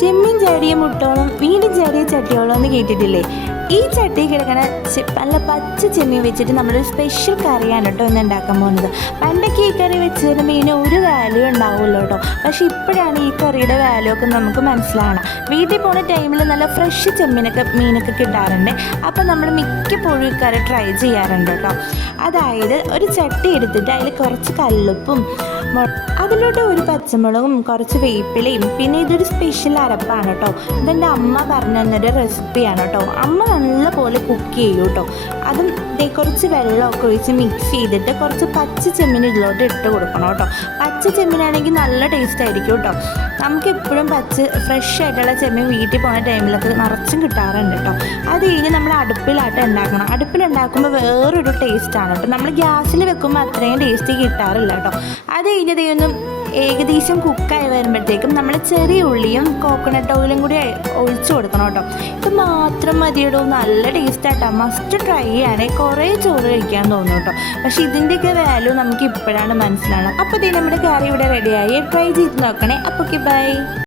ചെമ്മീൻ ചാടിയ മുട്ടോളം വീണ്ടും ചാടിയ ചട്ടിയോളം എന്ന് കേട്ടിട്ടില്ലേ? ഈ ചട്ടി കിടക്കണ നല്ല പച്ച ചെമ്മീൻ വെച്ചിട്ട് നമ്മളൊരു സ്പെഷ്യൽ കറിയാണ് കേട്ടോ ഇന്ന് ഉണ്ടാക്കാൻ പോകുന്നത്. പണ്ടൊക്കെ ഈ കറി വെച്ചതിന് മീൻ ഒരു വാല്യൂ ഉണ്ടാവുമല്ലോ കേട്ടോ. പക്ഷേ ഇപ്പോഴാണ് ഈ കറിയുടെ വാല്യൂ ഒക്കെ നമുക്ക് മനസ്സിലാവണം. വീട്ടിൽ പോകുന്ന ടൈമിൽ നല്ല ഫ്രഷ് മീനൊക്കെ കിട്ടാറുണ്ട്. അപ്പോൾ നമ്മൾ മിക്കപ്പോഴും ഈ കറി ട്രൈ ചെയ്യാറുണ്ട് കേട്ടോ. അതായത് ഒരു ചട്ടി എടുത്തിട്ട് അതിൽ കുറച്ച് കല്ലുപ്പും അതിലോട്ട് ഒരു പച്ചമുളകും കുറച്ച് വേപ്പിലയും പിന്നെ ഇതൊരു സ്പെഷ്യൽ അരപ്പാണ് കേട്ടോ. ഇതെൻ്റെ അമ്മ പറഞ്ഞു തന്നൊരു റെസിപ്പിയാണ് കേട്ടോ. അമ്മ നല്ലപോലെ കുക്ക് ചെയ്യും കേട്ടോ. അതും കുറച്ച് വെള്ളമൊക്കെ ഒഴിച്ച് മിക്സ് ചെയ്തിട്ട് കുറച്ച് പച്ച ചെമ്മീൻ ഇതിലോട്ട് ഇട്ട് കൊടുക്കണം കേട്ടോ. പച്ച ചെമ്മീനാണെങ്കിൽ നല്ല ടേസ്റ്റ് ആയിരിക്കും കേട്ടോ. നമുക്കെപ്പോഴും ഫ്രഷ് ആയിട്ടുള്ള ചെമ്മീൻ വീട്ടിൽ പോകുന്ന ടൈമിലൊക്കെ നിറച്ചും കിട്ടാറുണ്ട് കേട്ടോ. അത് കഴിഞ്ഞ് നമ്മൾ അടുപ്പിലാട്ട് ഉണ്ടാക്കണം. അടുപ്പിലുണ്ടാക്കുമ്പോൾ വേറൊരു ടേസ്റ്റാണ് കേട്ടോ. നമ്മൾ ഗ്യാസിൽ വെക്കുമ്പോൾ അത്രയും ടേസ്റ്റ് കിട്ടാറില്ല കേട്ടോ. അത് കഴിഞ്ഞതൊന്നും ഏകദേശം കുക്കായി വരുമ്പോഴത്തേക്കും നമ്മൾ ചെറിയ ഉള്ളിയും കോക്കനട്ട് ഓയിലും കൂടി ഒഴിച്ചു കൊടുക്കണം കേട്ടോ. ഇത് മാത്രം മതിയിടോ, നല്ല ടേസ്റ്റാട്ടോ. മസ്റ്റ് ട്രൈ ചെയ്യണേ. കുറേ ചോറ് കഴിക്കാൻ തോന്നും കേട്ടോ. പക്ഷേ ഇതിൻ്റെയൊക്കെ വാല്യൂ നമുക്ക് ഇപ്പോഴാണ് മനസ്സിലാവുന്നത്. അപ്പോൾ നമ്മുടെ കറി ഇവിടെ റെഡിയായി. ട്രൈ ചെയ്ത് നോക്കണേ. അപ്പോൾ ബൈ.